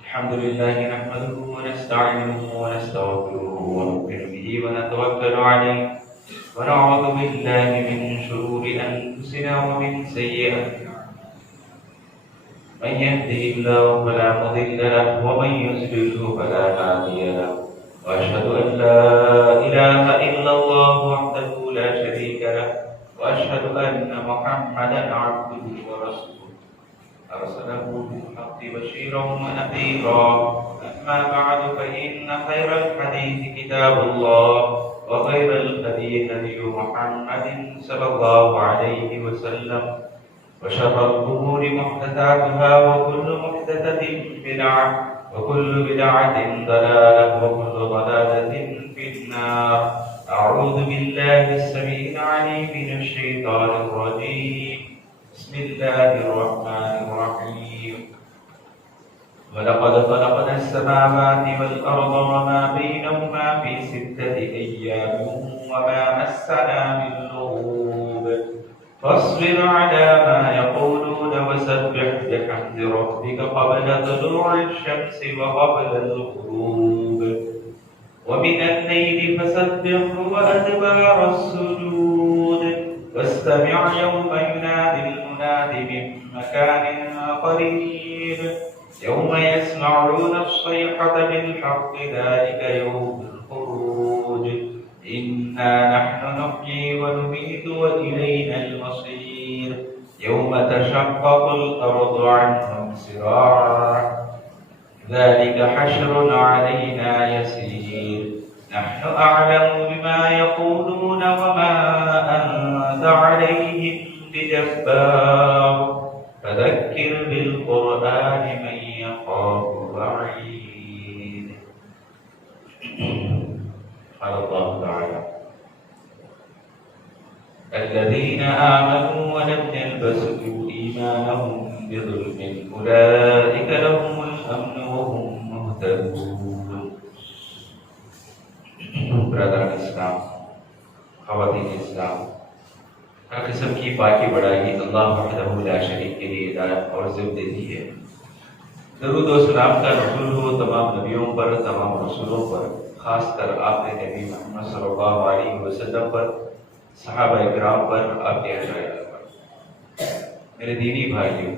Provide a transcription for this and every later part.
الحمد لله نحمده ونستعينه ونستغفره ونؤمن به ونتوكل عليه ونعوذ بالله من شرور أنفسنا ومن سيئات من يهده الله فلا مضل له ومن يضلل فلا هادي له وأشهد أن لا إله إلا الله وحده لا شريك له وأشهد أن محمدا عبده ورسوله أرسله بالحق بشيرا ونذيرا أما بعد فإن خير الحديث كتاب الله وخير الهدي هدي محمد صلى الله عليه وسلم وشر الأمور محدثاتها وكل محدثة بدعة وكل بدعة ضلالة وكل ضلالة في النار. أعوذ بالله السميع العليم من الشيطان الرجيم. بسم الله الرحمن الرحيم. ولقد خلقنا السماوات والأرض وما بينهما في 6 أيام وما مسنا من لغوب فاصبر على ما يقولون وسبح بحمد ربك قبل طلوع الشمس وقبل الغروب ومن الليل فسبحه وأدبار السجود واستمع يوم ينادي المناد من مكان قريب يوم يسمعون الصيحة بالحق ذلك يوم الخروج إنا نحن نحيي ونميت وإلينا المصير يوم تشقق الأرض عنهم سراعا ذلك حشر علينا يسير نحن أعلم بما يقولون وما أنت عليهم بجبار فذكر بالقرآن من يخاف وعيد. قال الله تعالى الذين آمنوا ولم يلبسوا إيمانهم بظلم أولئك لهم الأمن وهم مهتدون. برادران اسلام، خواتین اسلام، ہر قسم کی پاکی بڑائی اللہ وحدہ لا شریک کے لیے ہدایت اور ضد دیتی ہے. درود و سلام کا نزول ہو تمام نبیوں پر، تمام رسولوں پر، خاص کر آپ نے نبی محمد صلی اللہ علیہ وسلم پر، صحابہ اکرام پر، آپ کے اشائر پر. میرے دینی بھائیوں،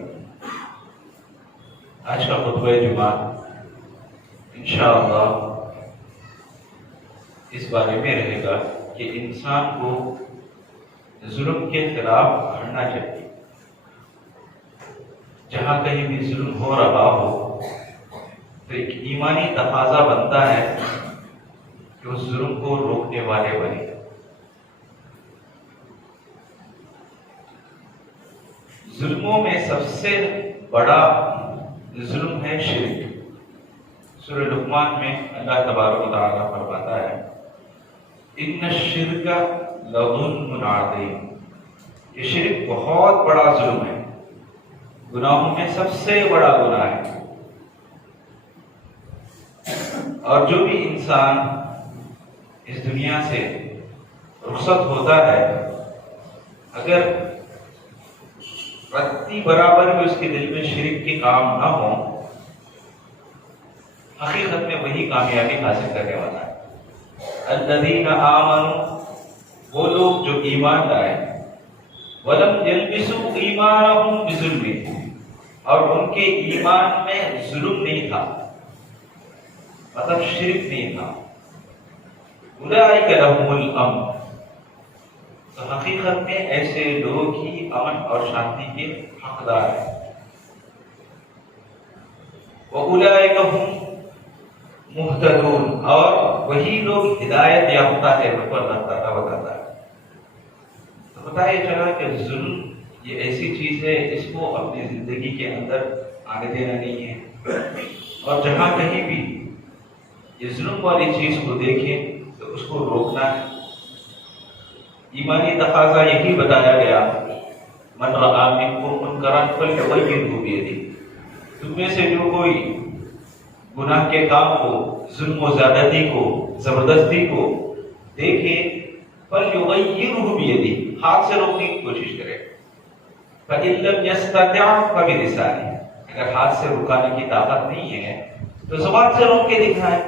آج کا خطبہ جمعہ انشاءاللہ اس بارے میں رہے گا کہ انسان کو ظلم کے خلاف لڑنا چاہیے. جہاں کہیں بھی ظلم ہو رہا ہو تو ایک ایمانی تقاضا بنتا ہے کہ اس ظلم کو روکنے والے بنے. ظلموں میں سب سے بڑا ظلم ہے شرک. سورہ لقمان میں اللہ تبارک و تعالیٰ فرماتا ہے ان الشرک لظلم عظیم. یہ شرک بہت بڑا ظلم ہے، گناہوں میں سب سے بڑا گناہ ہے. اور جو بھی انسان اس دنیا سے رخصت ہوتا ہے، اگر رتی برابر بھی اس کے دل میں شرک کے کام نہ ہو، حقیقت میں وہی کامیابی حاصل کرنے والا ہے. الذین آمنوا، وہ لوگ جو ایمان لائے، وَلَمْ يَلْبِسُوا إِيمَانَهُمْ بِظُلْمٍ، اور ان کے ایمان میں ظلم نہیں تھا، مطلب شرک نہیں تھا. أُولَئِكَ لَهُمُ الْأَمْنُ، تو حقیقت میں ایسے لوگ ہی امن اور شانتی کے حقدار ہیں. وَأُولَئِكَ هُمْ مهتدون، اور وہی لوگ ہدایت یافتہ ہے. اوپر اللہ تعالیٰ بتاتا ہے. تو پتہ یہ چلا کہ ظلم یہ ایسی چیز ہے جس کو اپنی زندگی کے اندر آنے دینا نہیں ہے، اور جہاں کہیں بھی یہ ظلم والی چیز کو دیکھیں تو اس کو روکنا ہے. ایمانی تقاضا یہی بتایا گیا من رأى منکم منکرا فلیغیرہ بیدہ. تم میں سے جو کوئی گناہ کے کام کو، ظلم و زیادتی کو، زبردستی کو دیکھے، فلیغیرہ بیدہ، ہاتھ سے روکنے کی کوشش کرے. فإن لم يستطع فبلسانه، اگر ہاتھ سے رکانے کی طاقت نہیں ہے تو زبان سے روک کے دکھائے.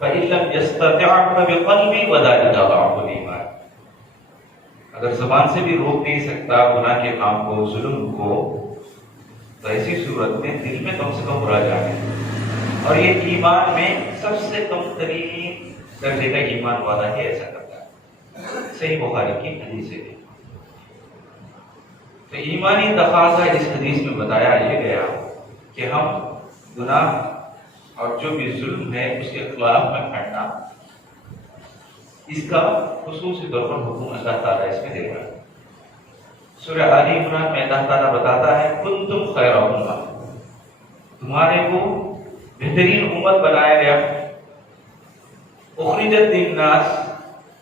فَإِن لَّمْ يَسْتَطِعْ فَبِقَلْبِهِ وَذَلِكَ ضَعْفُ الْإِيمَانِ. اگر زبان سے بھی روک نہیں سکتا گناہ کے کام کو، ظلم کو، تو ایسی صورت میں دل میں کم سے کم برا جانے. اور یہ ایمان میں سب سے کم ترین درجے کا ایمان والا ہے ایسا کرتا ہے. صحیح بخاری کی حدیث ہے. تو ایمانی تقاضا اس حدیث میں بتایا یہ گیا کہ ہم گناہ اور جو بھی ظلم ہے اس کے خلاف میں کھڑنا، اس کا خصوصی طور پر حکم اللہ تعالیٰ اس میں دے رہا ہے. سورہ آل عمران میں اللہ تعالیٰ بتاتا ہے کنتم خیر امہ، تمہارے کو بہترین امت بنایا گیا. اخرجت للناس،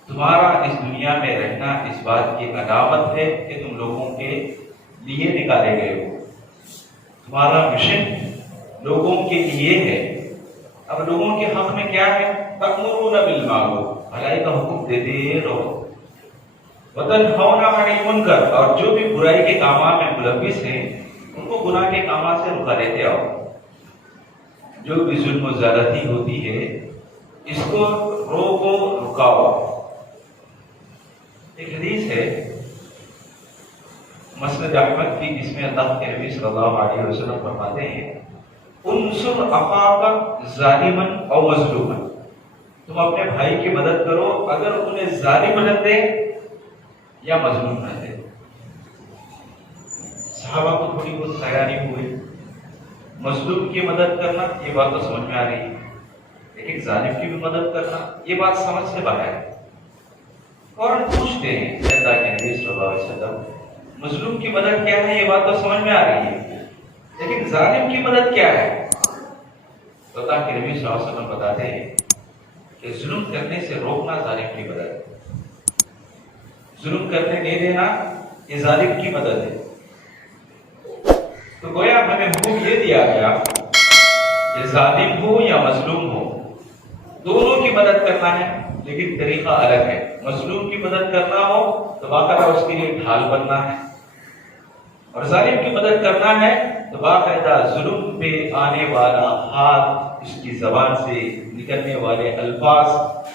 تمہارا اس دنیا میں رہنا اس بات کی علامت ہے کہ تم لوگوں کے لیے نکالے گئے ہو. تمہارا مشن لوگوں کے لیے ہے. اب لوگوں کے حق میں کیا ہے؟ تأمرون بالمعروف، بھلائی کا حکم دیتے رہو. وتنہون عن المنکر، اور جو بھی برائی کے کامات میں ملوث ہیں ان کو گناہ کے کامات سے رکا دیتے آؤ. جو بھی ظلم و زیادتی ہوتی ہے اس کو روکو، رکاؤ. ایک حدیث ہے مسند احمد کی جس میں اللہ کے نبی صلی اللہ علیہ وسلم فرماتے ہیں انصر اخاک ظالما او مظلوما، تم اپنے بھائی کی مدد کرو اگر انہیں ظالم نہ دے یا مظلوم نہ دے. صحابہ کو تھوڑی بہت حیرانی ہوئی. مظلوم کی مدد کرنا یہ بات تو سمجھ میں آ رہی ہے، لیکن ظالم کی بھی مدد کرنا یہ بات سمجھ سے باہر ہے. فوراً پوچھتے ہیں اللہ کے نبی صلی اللہ علیہ وسلم مظلوم کی مدد کیا ہے؟ یہ بات تو سمجھ میں آ رہی ہے، لیکن ظالم کی مدد کیا ہے؟ تو اللہ کے نبی صلی اللہ علیہ وسلم بتاتے ہیں کہ ظلم کرنے سے روکنا ظالم کی مدد ہے. ظلم کرنے نہیں دینا یہ ظالم کی مدد ہے. تو گویا ہمیں حکم یہ دیا گیا کہ ظالم ہو یا مظلوم ہو دونوں کی مدد کرنا ہے، لیکن طریقہ الگ ہے. مظلوم کی مدد کرنا ہو تو باقاعدہ اس کے لیے ڈھال بننا ہے، اور ظالم کی مدد کرنا ہے تو باقاعدہ ظلم پہ آنے والا ہاتھ، اس کی زبان سے نکلنے والے الفاظ،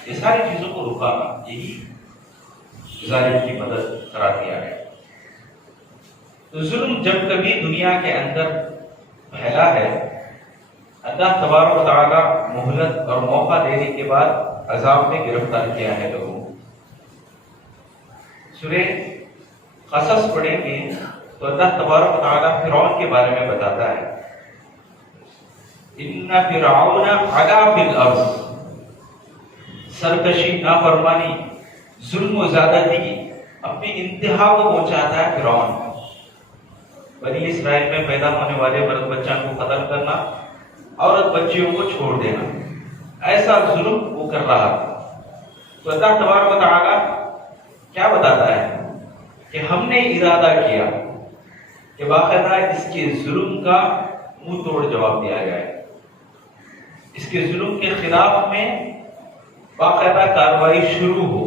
یہ ساری چیزوں کو رکانا، یہی ظالم کی مدد قرار دیا ہے. تو ظلم جب کبھی دنیا کے اندر پھیلا ہے، اللہ تبارک و تعالیٰ مہلت اور موقع دینے کے بعد عذاب میں گرفتار کیا ہے لوگوں. سورہ قصص پڑھیں گے تو اللہ تبارک و تعالیٰ فرعون کے بارے میں بتاتا ہے ان فرعون علا فی الارض، سرکشی، نافرمانی، ظلم و زیادتی اپنی انتہا کو پہنچاتا ہے فرعون. بنی اسرائیل میں پیدا ہونے والے مرد بچوں کو قتل کرنا، عورت بچیوں کو چھوڑ دینا، ایسا ظلم وہ کر رہا تھا. تو اللہ تبارک و تعالیٰ کیا بتاتا ہے کہ ہم نے ارادہ کیا کہ باقاعدہ اس کے ظلم کا منہ توڑ جواب دیا جائے، اس کے ظلم کے خلاف میں باقاعدہ کارروائی شروع ہو.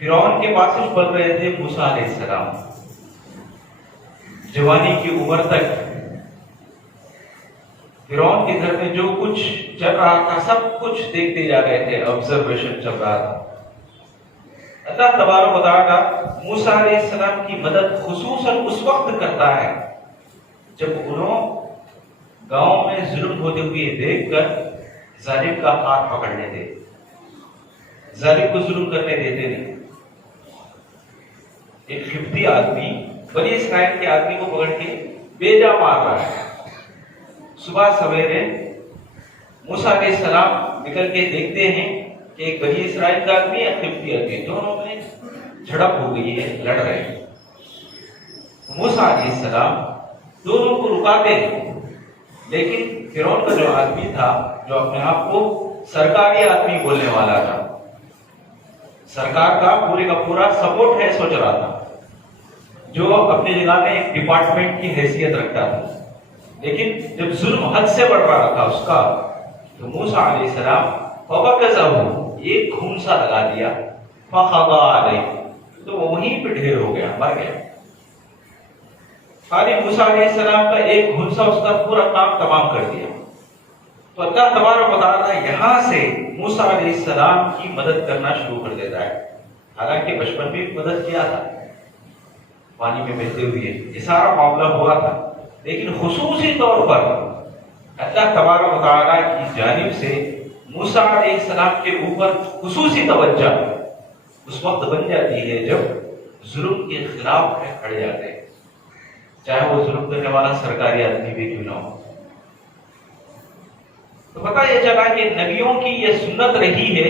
فرعون کے پاس پڑھ رہے تھے موسیٰ علیہ السلام، جوانی کی عمر تک فرعون کے گھر میں جو کچھ چل رہا تھا سب کچھ دیکھتے جا رہے تھے، آبزرویشن چل رہا تھا. اللہ تبارک و تعالیٰ موسیٰ علیہ السلام کی مدد خصوصاً اس وقت کرتا ہے جب انہوں گاؤں میں ظلم ہوتے ہوئے دیکھ کر ظالم کا ہاتھ پکڑ لیتے، ظالم کو ظلم کرنے دیتے نہیں. ایک خبتی آدمی بنی اسرائیل کے آدمی کو پکڑ کے بیجا مار رہا ہے. صبح سویرے موسیٰ علیہ السلام نکل کے دیکھتے ہیں کہ ایک بنی اسرائیل کا آدمی اور خبتی آدمی دونوں میں جھڑپ ہو گئی ہے، لڑ رہے ہیں. موسیٰ علیہ السلام دونوں کو رکاتے ہیں، لیکن فرعون کا جو آدمی تھا، جو اپنے آپ کو سرکاری آدمی بولنے والا تھا، سرکار کا پورے کا پورا سپورٹ ہے سوچ رہا تھا، جو اپنی جگہ میں ایک ڈپارٹمنٹ کی حیثیت رکھتا تھا، لیکن جب ظلم حد سے بڑھ رہا تھا اس کا، تو موسیٰ علیہ السلام فَوَكَزَهُ ایک خون سا لگا دیا، فَخَضَعَ عَلَيْهِ تو وہ وہیں پہ ڈھیر ہو گیا، مر گیا. خالی موسیٰ علیہ السلام کا ایک گھنسا اس کا پورا کام تمام کر دیا. تو اللہ تبارک و تعالیٰ یہاں سے موسیٰ علیہ السلام کی مدد کرنا شروع کر دیتا ہے. حالانکہ بچپن میں بھی مدد کیا تھا پانی میں بہتے ہوئے، یہ سارا معاملہ ہوا تھا، لیکن خصوصی طور پر اللہ تبارک و تعالیٰ کی جانب سے موسیٰ علیہ السلام کے اوپر خصوصی توجہ اس وقت بن جاتی ہے جب ظلم کے خلاف کھڑے جاتے ہیں، چاہے وہ ظلم کرنے والا سرکاری آدمی بھی کیوں نہ ہو. تو پتہ یہ چلا کہ نبیوں کی یہ سنت رہی ہے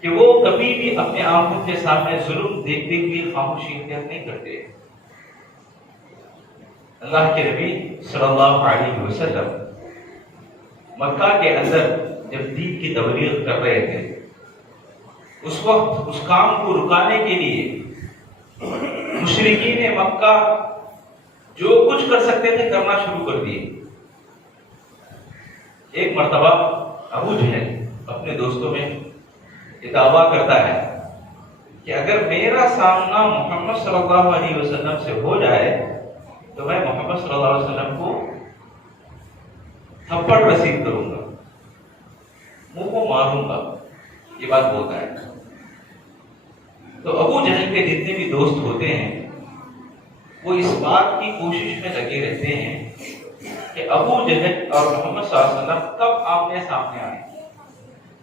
کہ وہ کبھی بھی اپنے آنکھوں کے سامنے ظلم دیکھتے ہوئے خاموشی اختیار نہیں کرتے. اللہ کے نبی صلی اللہ علیہ وسلم مکہ کے اندر جب دین کی تبلیغ کر رہے تھے، اس وقت اس کام کو رکانے کے لیے مشرکین مکہ جو کچھ کر سکتے تھے کرنا شروع کر دیے. ایک مرتبہ ابو جہل اپنے دوستوں میں یہ دعویٰ کرتا ہے کہ اگر میرا سامنا محمد صلی اللہ علیہ وسلم سے ہو جائے تو میں محمد صلی اللہ علیہ وسلم کو تھپڑ رسید کروں گا، منہ کو ماروں گا، یہ بات بولتا ہے. تو ابو جہل کے جتنے بھی دوست ہوتے ہیں وہ اس بات کی کوشش میں لگے رہتے ہیں کہ ابو جہل اور محمد صلی اللہ علیہ وسلم کب آمنے سامنے آئے.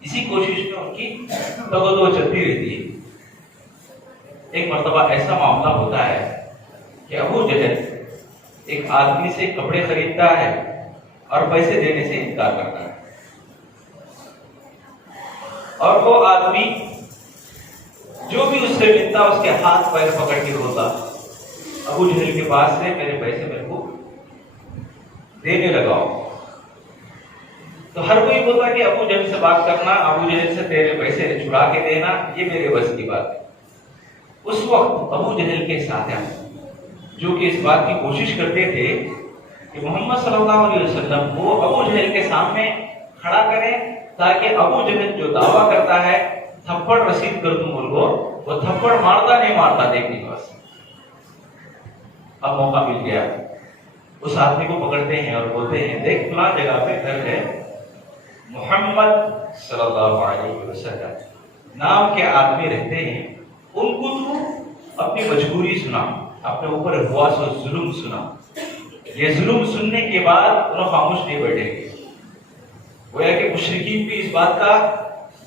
اسی کوشش میں ان کی تگو چلتی رہتی ہے. ایک مرتبہ ایسا معاملہ ہوتا ہے کہ ابو جہل ایک آدمی سے کپڑے خریدتا ہے اور پیسے دینے سے انکار کرتا ہے، اور وہ آدمی جو بھی اس سے ملتا اس کے ہاتھ پیر پکڑ کے ہوتا ابو جہل کے پاس سے میرے پیسے میرے کو دینے لگاؤ. تو ہر کوئی بولتا کہ ابو جہل سے بات کرنا، ابو جہل سے تیرے پیسے چھڑا کے دینا، یہ میرے بس کی بات ہے. اس وقت ابو جہل کے ساتھ جو کہ اس بات کی کوشش کرتے تھے کہ محمد صلی اللہ علیہ وسلم کو ابو جہل کے سامنے کھڑا کریں تاکہ ابو جہل جو دعویٰ کرتا ہے تھپڑ رسید کر دوں ان کو، وہ تھپڑ مارتا نہیں مارتا دیکھنے کے بس. اب موقع مل گیا، اس آدمی کو پکڑتے ہیں اور بولتے ہیں دیکھ فلاں جگہ پہ گھر ہے، محمد صلی اللہ علیہ وسلم نام کے آدمی رہتے ہیں، ان کو تو اپنی مجبوری سنا، اپنے اوپر ہوا سو ظلم سنا. یہ ظلم سننے کے بعد انہوں خاموش نہیں بیٹھے گے. گویا کہ مشرکین بھی اس بات کا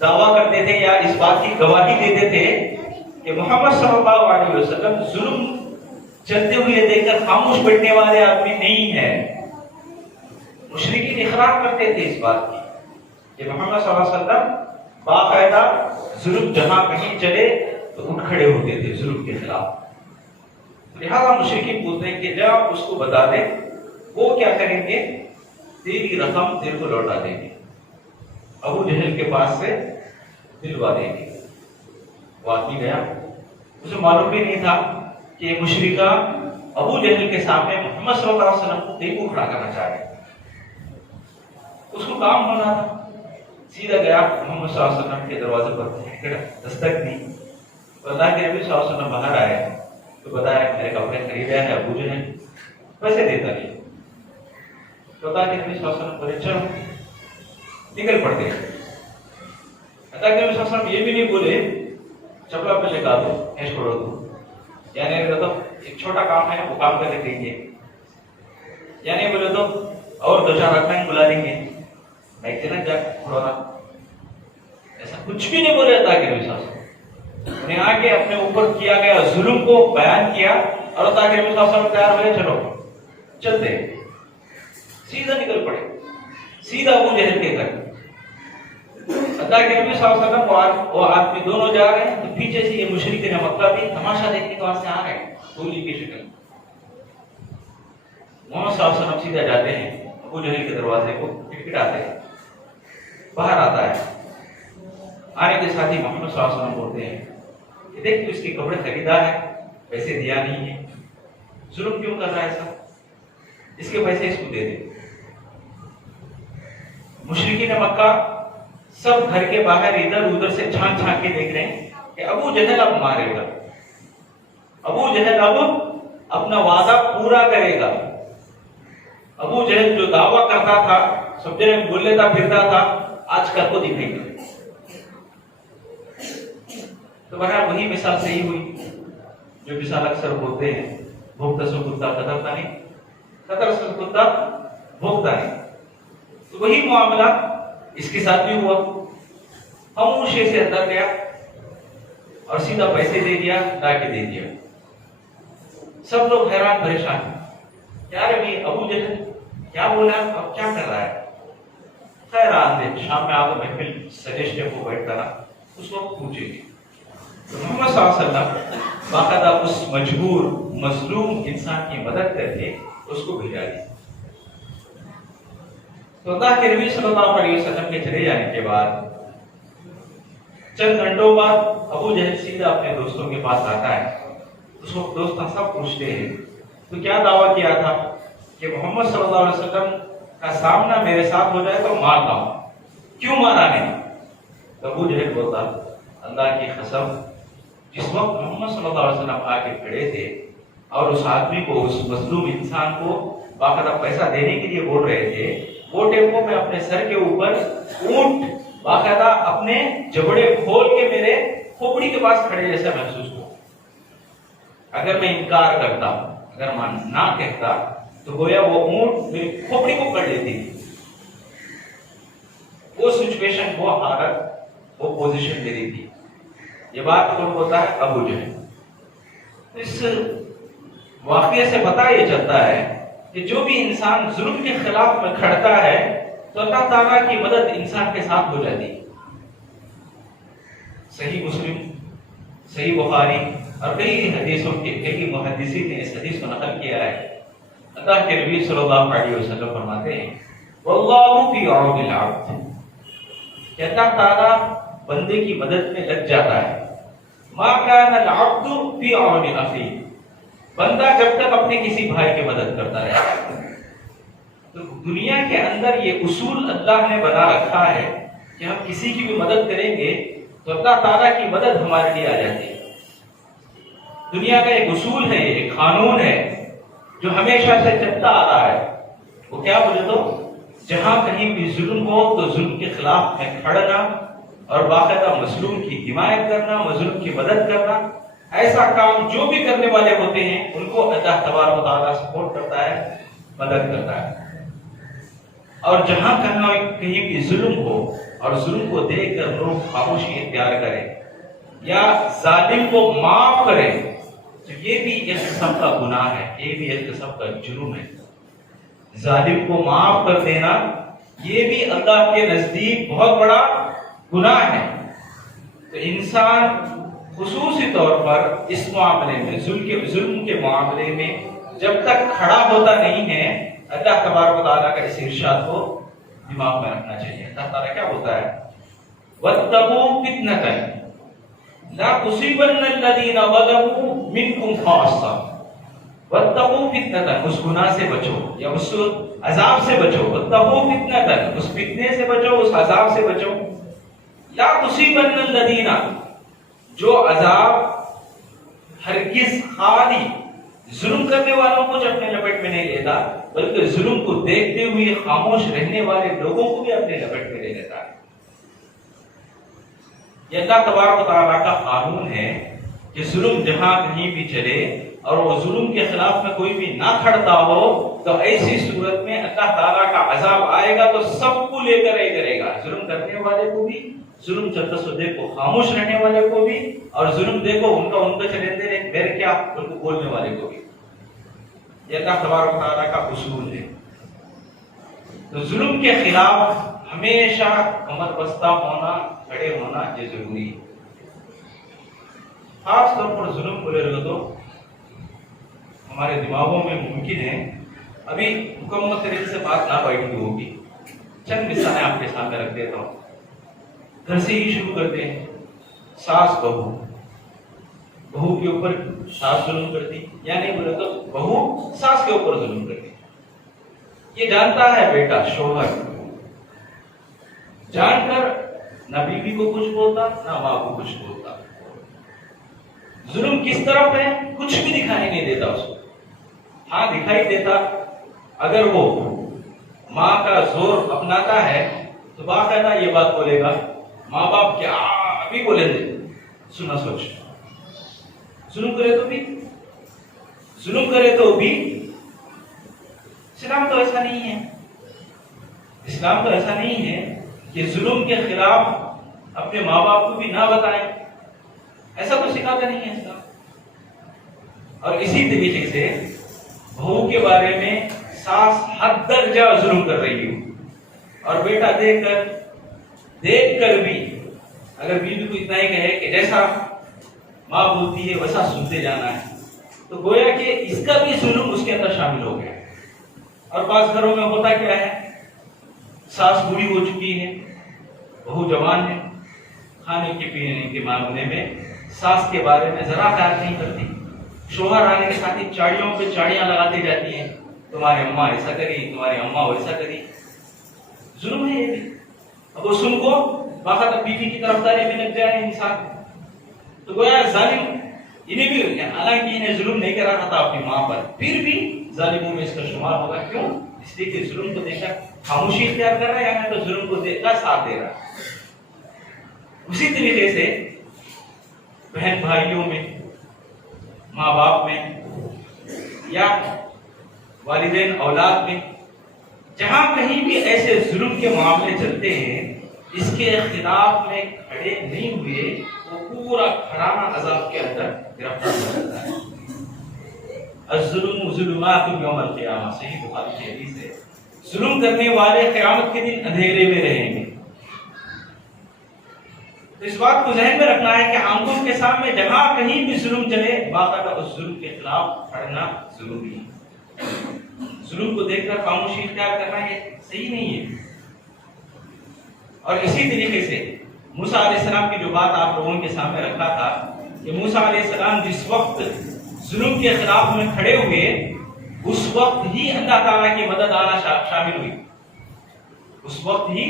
دعویٰ کرتے تھے یا اس بات کی گواہی دیتے تھے کہ محمد صلی اللہ علیہ وسلم ظلم چلتے ہوئے دیکھ کر خاموش بیٹھنے والے آدمی نہیں ہیں. مشرکین اقرار کرتے تھے اس بات کی کہ محمد صلی اللہ علیہ وسلم باقاعدہ ظلم جہاں کہیں چلے تو اٹھ کھڑے ہوتے تھے ظلم کے خلاف. لہذا مشرکین بولتے ہیں کہ جب اس کو بتا دیں وہ کیا کریں گے، تیری رقم تیرے کو لوٹا دیں گے، ابو جہل کے پاس سے دلوا دیں گے. وہ آدمی گیا، اسے معلوم بھی نہیں تھا کہ یہ مشرکہ ابو جہل کے سامنے محمد صلی اللہ علیہ وسلم کو دیکھو کھڑا کرنا چاہ رہے. اس کو کام ہونا تھا، سیدھا گیا محمد صلی اللہ علیہ وسلم کے دروازے پر دستک دی. اللہ کے نبی صلی اللہ علیہ وسلم باہر آئے تو بتایا میرے کپڑے خریدے ہیں ابو جہل، پیسے دیتا نہیں. تو اللہ کے نبی صلی اللہ علیہ وسلم بولے چلو نکل پڑتے ہیں. اللہ کے نبی صلی اللہ علیہ وسلم یہ بھی نہیں بولے چپلا پہ لگا دو ہے چھوڑو دو، یعنی ایک چھوٹا کام ہے وہ کام کر کے دیں گے، یعنی بولے تو اور دو چار رکھنا بلا دیں گے، میں کہنا جا چھوڑا. ایسا کچھ بھی نہیں بولے اللہ کے نبی صلی اللہ علیہ وسلم. انہیں آگے اپنے اوپر کیا گیا ظلم کو بیان کیا اور اللہ کے نبی صلی اللہ علیہ وسلم تیار ہوئے چلو چلتے. سیدھا نکل پڑے سیدھا ابو جہل کے گھر. اللہ کے نبی صلی اللہ علیہ وسلم وہ آدمی دونوں جا رہے ہیں تو پیچھے سے یہ مشرکین مکہ بھی تماشا دیکھنے کے واسطے آ رہے ہیں گولی کی شکل. محمد صلی اللہ علیہ وسلم سیدھا جاتے ہیں ابو جہل کے دروازے کو کھٹکھٹاتے ہیں، باہر آتا ہے. آنے کے ساتھ ہی محمد صلی اللہ علیہ وسلم بولتے ہیں کہ دیکھ تو اس کے کپڑے خریدا ہے، پیسے دیا نہیں ہے، ظلم کیوں کر رہا ہے ایسا، اس کے پیسے اس کو دے دے. مشرکین مکہ سب گھر کے باہر ادھر ادھر سے چھان چھان کے دیکھ رہے ہیں کہ ابو جہل اب مارے گا، ابو جہل اپنا وعدہ پورا کرے گا. ابو جہل جو دعویٰ کرتا تھا, سب جگہ بول لیتا پھرتا تھا, آج کل کو دکھائے گا. تو بہرحال وہی مثال صحیح ہوئی جو مثال اکثر بولتے ہیں, بھوکتا سو کتا قدرتا نہیں, قدر سو کتا بھوکتا نہیں. تو وہی معاملہ اس کے ساتھ بھی ہوا. خاموشی سے اندر گیا اور سیدھا پیسے دے دیا, لا کے دے دیا. سب لوگ حیران پریشان, یار ابھی ابو جہل کیا بولا, اب کیا کر رہا ہے. خیر رات دن شام میں آ کر محفل سجیشن کو بیٹھ کرا, اس وقت پوچھے گی. تو محمد صلی اللہ علیہ وسلم باقاعدہ اس مجبور مظلوم انسان کی مدد کر کے اس کو بھیجا دی. تو اللہ کے نبی صلی اللہ علیہ وسلم کے چلے جانے کے بعد چند گھنٹوں بعد ابو جہل سیدھا اپنے دوستوں کے پاس آتا ہے. اس وقت دوست سب پوچھتے ہیں تو کیا دعویٰ کیا تھا کہ محمد صلی اللہ علیہ وسلم کا سامنا میرے ساتھ ہو جائے تو مارنا ہو, کیوں مارا نہیں. تو ابو جہل بولتا, اللہ کی قسم, جس وقت محمد صلی اللہ علیہ وسلم آ کے کھڑے تھے اور اس آدمی کو, اس مظلوم انسان کو باقاعدہ پیسہ دینے کے لیے بول رہے تھے, وہ ٹیمپو میں اپنے سر کے اوپر اونٹ باقاعدہ اپنے جبڑے کھول کے میرے کھوپڑی کے پاس کھڑے جیسا محسوس ہوا. اگر میں انکار کرتا, اگر میں نہ کہتا تو گویا وہ اونٹ میری کھوپڑی کو کر لیتی. وہ سچویشن, وہ حالت, وہ پوزیشن میری تھی. یہ بات کون ہوتا ہے, ابو جہل. اس واقعے سے پتہ یہ چلتا ہے کہ جو بھی انسان ظلم کے خلاف میں کھڑتا ہے تو اللہ تعالیٰ کی مدد انسان کے ساتھ ہو جاتی. صحیح مسلم, صحیح بخاری اور کئی حدیثوں کے کئی محدثین نے اس حدیث کو نقل کیا ہے. اللہ کے نبی صلی اللہ علیہ وسلم فرماتے ہیں, واللہ فی عون العبد, کہ اللہ تعالیٰ بندے کی مدد میں لگ جاتا ہے. ما کان العبد فی عون اخیہ, بندہ جب تک اپنے کسی بھائی کی مدد کرتا رہے. تو دنیا کے اندر یہ اصول اللہ نے بنا رکھا ہے کہ ہم کسی کی بھی مدد کریں گے تو اللہ تعالیٰ کی مدد ہمارے لیے آ جاتی ہے. دنیا کا ایک اصول ہے, ایک قانون ہے جو ہمیشہ سے چلتا آ رہا ہے. وہ کیا بولے تو, جہاں کہیں بھی ظلم ہو تو ظلم کے خلاف میں کھڑنا اور باقاعدہ مظلوم کی حمایت کرنا, مظلوم کی مدد کرنا. ایسا کام جو بھی کرنے والے ہوتے ہیں ان کو اللہ تبارک و تعالیٰ سپورٹ کرتا ہے, مدد کرتا ہے. اور جہاں کہیں بھی ظلم ہو اور ظلم کو دیکھ کر لوگ خاموشی اختیار کریں یا ظالم کو معاف کریں تو یہ بھی ایک قسم کا گناہ ہے, یہ بھی ایک قسم کا جرم ہے. ظالم کو معاف کر دینا یہ بھی اللہ کے نزدیک بہت بڑا گناہ ہے. تو انسان خصوصی طور پر اس معاملے میں, ظلم کے معاملے میں جب تک کھڑا ہوتا نہیں ہے, اللہ تبارک و تعالیٰ کا اس ارشاد کو دماغ میں رکھنا چاہیے. اللہ تعالیٰ کیا ہوتا ہے, وَاتَّقُوا فِتْنَةً لَا تُصِيبَنَّ الَّذِينَ ظَلَمُوا مِنْكُمْ خَاصَّةً. وَاتَّقُوا فِتْنَةً, اس گناہ سے بچو یا اس عذاب سے بچو. وَاتَّقُوا فِتْنَةً, اس فتنے سے بچو, اس عذاب سے بچو. لَا تُصِيبَنَّ الَّذِينَ, جو عذاب ہرگز خالی ظلم کرنے والوں کو اپنے لپیٹ میں نہیں لیتا بلکہ ظلم کو دیکھتے ہوئے خاموش رہنے والے لوگوں کو بھی اپنے لپیٹ میں لے لیتا ہے. یہ اللہ تبارک و تعالیٰ کا قانون ہے کہ ظلم جہاں کہیں بھی چلے اور وہ ظلم کے خلاف میں کوئی بھی نہ کھڑتا ہو تو ایسی صورت میں اللہ تعالیٰ کا عذاب آئے گا تو سب کو لے کر کرے گا. ظلم کرنے والے کو بھی, ظلم چلتا سو دیکھو خاموش رہنے والے کو بھی, اور ظلم دیکھو ان کا چلے دے رہے پھر کیا ان کو بولنے والے کو بھی. یہ اللہ تبارک و تعالیٰ کا اصول ہے. تو ظلم کے خلاف ہمیشہ کمر بستہ ہونا, کھڑے ہونا یہ ضروری ہے. خاص طور پر ظلم بولے رہے تو ہمارے دماغوں میں ممکن ہے ابھی مکمل طریقے سے بات نہ بیٹھی ہوگی. چند مثالیں آپ کے سامنے رکھ دیتا ہوں. گھر سے ہی شروع کرتے ہیں. ساس بہو, بہو کے اوپر ساس ظلم کرتی, یا نہیں بولے تو بہو ساس کے اوپر ظلم کرتی. یہ جانتا ہے بیٹا شوہر, جان کر نہ بیوی کو کچھ بولتا نہ ماں کو کچھ بولتا. ظلم کس طرف ہے کچھ بھی دکھائی نہیں دیتا اس کو. ہاں دکھائی دیتا، اگر وہ ماں کا زور اپناتا ہے تو باقاعدہ یہ بات بولے گا، ماں باپ کیا ابھی بولیں گے سنا سوچ، ظلم کرے تو بھی اسلام تو ایسا نہیں ہے، اسلام تو ایسا نہیں ہے کہ ظلم کے خلاف اپنے ماں باپ کو بھی نہ بتائیں، ایسا تو سکھاتا نہیں ہے اسلام۔ اور اسی طریقے سے بہو کے بارے میں ساس حد درجہ ظلم کر رہی ہو، اور بیٹا دیکھ کر بھی اگر بیوی کو اتنا ہی کہے کہ جیسا ماں بولتی ہے ویسا سنتے جانا ہے، تو گویا کہ اس کا بھی ظلم اس کے اندر شامل ہو گیا۔ اور بعض گھروں میں ہوتا کیا ہے، ساس بوڑھی ہو چکی ہے، بہو جوان ہے، کھانے کے پینے کے معاملے میں ساس کے بارے میں ذرا خیال نہیں کرتی، شوہر آنے کے ساتھ ہی چاڑیوں پہ چاڑیاں لگاتی جاتی ہیں، تمہاری اماں ایسا کری، تمہاری اماں ویسا کری، ظلم ہے یہ بھی۔ اب وہ سن کو باقاعدہ بیوی کی طرفداری میں لگ جائے انسان، تو گویا ظالم انہیں بھی، حالانکہ انہیں ظلم نہیں کرا تھا اپنی ماں پر، پھر بھی ظالموں میں اس کا شمار ہوگا۔ کیوں؟ اس لیے کہ ظلم کو دیکھ کر خاموشی اختیار کر رہا ہے، یا تو ظلم کو دیکھ کر ساتھ دے رہا ہے۔ اسی طریقے سے بہن بھائیوں میں، ماں باپ میں، یا والدین اولاد میں، جہاں کہیں بھی ایسے ظلم کے معاملے چلتے ہیں، اس کے خلاف میں کھڑے نہیں ہوئے، وہ پورا گھرانہ عذاب کے اندر گرفتار ہو جاتا ہے۔ الظلم ظلمات یوم القیامہ، صحیح بخاری کی حدیث ہے، ظلم کرنے والے قیامت کے دن اندھیرے میں رہیں گے۔ تو اس بات کو ذہن میں رکھنا ہے کہ آنکھوں کے سامنے جہاں کہیں بھی ظلم چلے، باقاعدہ اس ظلم کے خلاف کھڑنا ضروری ہے۔ ظلم کو دیکھ کر خاموشی اختیار کرنا یہ صحیح نہیں ہے۔ اور اسی طریقے سے موسیٰ علیہ السلام کی جو بات آپ لوگوں کے سامنے رکھا تھا کہ موسیٰ علیہ السلام جس وقت ظلم کے خلاف میں کھڑے ہوئے، اس وقت ہی اللہ تعالیٰ کی مدد آنا شامل ہوئی، اس وقت ہی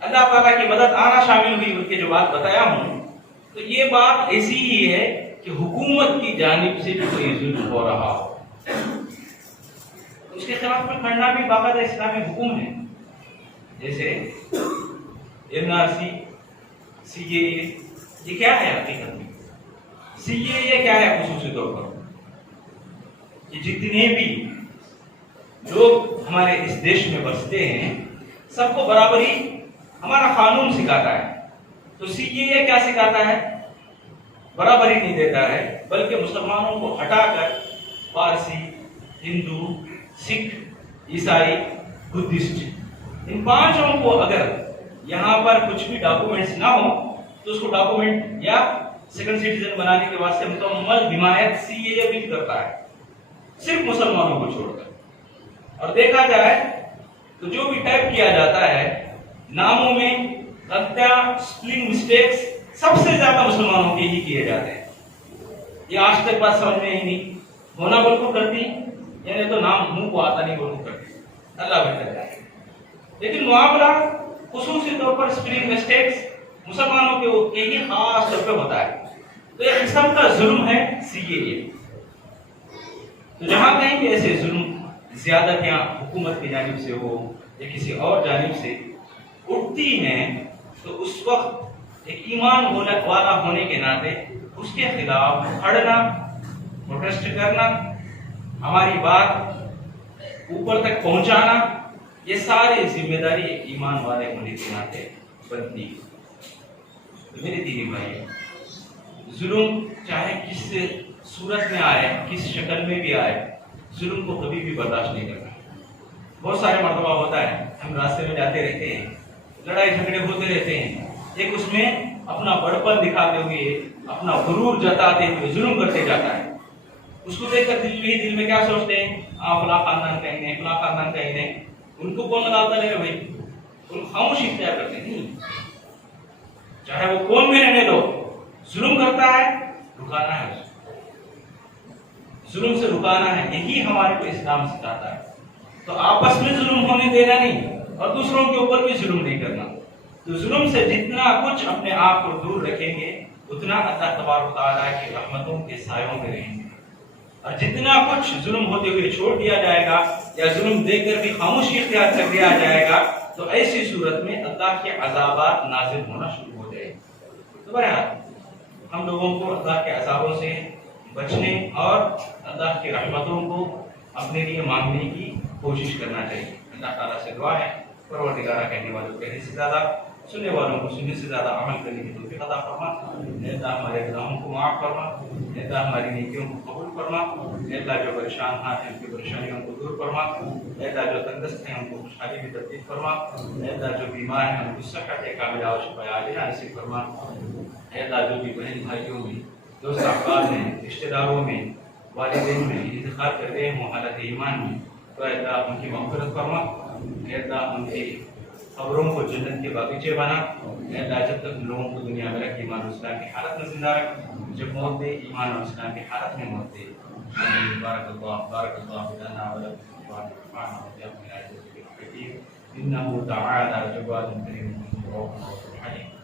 اللہ تعالیٰ کی مدد آنا شامل ہوئی۔ ان کی جو بات بتایا ہوں، تو یہ بات ایسی ہی ہے کہ حکومت کی جانب سے بھی کوئی ظلم ہو رہا ہو، اس کے خلاف میں کھڑنا بھی باقاعدہ اسلامی حکم ہے۔ جیسے NRC، CAA، یہ کیا ہے حقیقت میں؟ CAA کیا ہے خصوصی طور پر؟ یہ جتنے بھی لوگ ہمارے اس دیش میں بستے ہیں، سب کو برابری ہمارا قانون سکھاتا ہے۔ تو CAA کیا سکھاتا ہے؟ برابری نہیں دیتا ہے، بلکہ مسلمانوں کو ہٹا کر پارسی، ہندو، سکھ، عیسائی، بدھسٹ، ان پانچوں کو اگر یہاں پر کچھ بھی ڈاکومنٹس نہ ہو تو اس کو ڈاکومنٹ یا سیکنڈ سٹیزن بنانے کے واسطے مکمل حمایت CAA بھی کرتا ہے، صرف مسلمانوں کو چھوڑ کر۔ اور دیکھا جائے تو جو بھی ٹائپ کیا جاتا ہے ناموں میں، غلطیاں، سپیلنگ مسٹیکس سب سے زیادہ مسلمانوں کے ہی کیے جاتے ہیں۔ یہ آج تک بات سمجھ میں ہی نہیں، ہونا بالکل کرتی، یعنی تو نام منہ کو آتا نہیں بالکل کرتی، اللہ بہتر جائے۔ لیکن معاملہ خصوصی طور پر سپیلنگ مسٹیکس مسلمانوں کے ہی خاص طور پہ ہوتا ہے، تو ایک قسم کا ظلم ہے CAA۔ تو جہاں کہیں بھی ایسے ظلم، زیادتیاں حکومت کی جانب سے ہو یا کسی اور جانب سے اٹھتی ہیں، تو اس وقت ایک ایمان والا ہونے کے ناطے اس کے خلاف کھڑنا، پروٹیسٹ کرنا، ہماری بات اوپر تک پہنچانا، یہ ساری ذمہ داری ایک ایمان والے ہونے کے ناطے بنتی ہے۔ میرے دینی بھائی، ظلم چاہے کس صورت میں آئے، کس شکل میں بھی آئے، ظلم کو کبھی بھی برداشت نہیں کرنا۔ بہت سارے مرتبہ ہوتا ہے، ہم راستے میں جاتے رہتے ہیں، لڑائی جھگڑے ہوتے رہتے ہیں، ایک اس میں اپنا بڑپن دکھاتے ہوئے، اپنا غرور جتاتے ہوئے ظلم کرتے جاتا ہے۔ اس کو دیکھ کر دل میں کیا سوچتے ہیں، فلاں خاندان کا ہی نہیں، فلاں خاندان کا ہی نہیں، ان کو کون لگاتا رہے بھائی، ان خاموشی اختیار کرتے نہیں، چاہے وہ کون میں رہنے دو، ظلم کرتا ہے، رکانا ہے، اس کو ظلم سے رکانا ہے، یہی ہمارے کو اسلام سکھاتا ہے۔ تو آپس میں ظلم ہونے دینا نہیں، اور دوسروں کے اوپر بھی ظلم نہیں کرنا۔ تو ظلم سے جتنا کچھ اپنے آپ کو دور رکھیں گے، اتنا اللہ تبارک و تعالیٰ کی رحمتوں کے سایوں میں رہیں گے۔ اور جتنا کچھ ظلم ہوتے ہوئے چھوڑ دیا جائے گا یا ظلم دیکھ کر بھی خاموشی اختیار کر لیا جائے گا تو ایسی صورت میں اللہ کے عذابات نازل ہونا شروع ہو جائے گا۔ تو بہرحال ہم لوگوں کو اللہ کے عذابوں سے بچنے اور اللہ کی رحمتوں کو اپنے لیے مانگنے کی کوشش کرنا چاہیے۔ اللہ تعالیٰ سے دعا ہے پروردگارہ کہنے والوں کہنے سے زیادہ سننے والوں کو سننے سے زیادہ عمل کرنے کی توفیق عطا فرما۔ اے اللہ ہمارے گناہوں کو معاف فرما، اے اللہ ہماری نیکیوں کو قبول فرما، اے اللہ جو پریشان ہیں ان کی پریشانیوں کو دور فرما، اے اللہ جو تندرست ہیں ان کو خوشحالی میں تبدیل فرما، اے اللہ جو بیمار ہیں ان کو صحت کاملہ اور شفا عاجلہ نصیب فرما، اے اللہ جو بھی بہن بھائیوں میں دوست احباب میں رشتہ داروں میں والدین میں انتقال کر گئے ہوں حالت ایمان میں تو اے اللہ ان کی مغفرت فرما، اے اللہ ان کی قبروں کو جنت کے باغیچے بنا، اے اللہ جب تک لوگوں کو دنیا میں رکھ ایمان اور اسلام کی حالت میں زندہ رکھ، جب موت دے ایمان اور اسلام کی حالت میں موت دے۔ بارک اللہ لنا ولکم ونفعنا وإياكم بالآيات والذكر الحكيم إنه تعالى جواد كريم رؤوف رحيم۔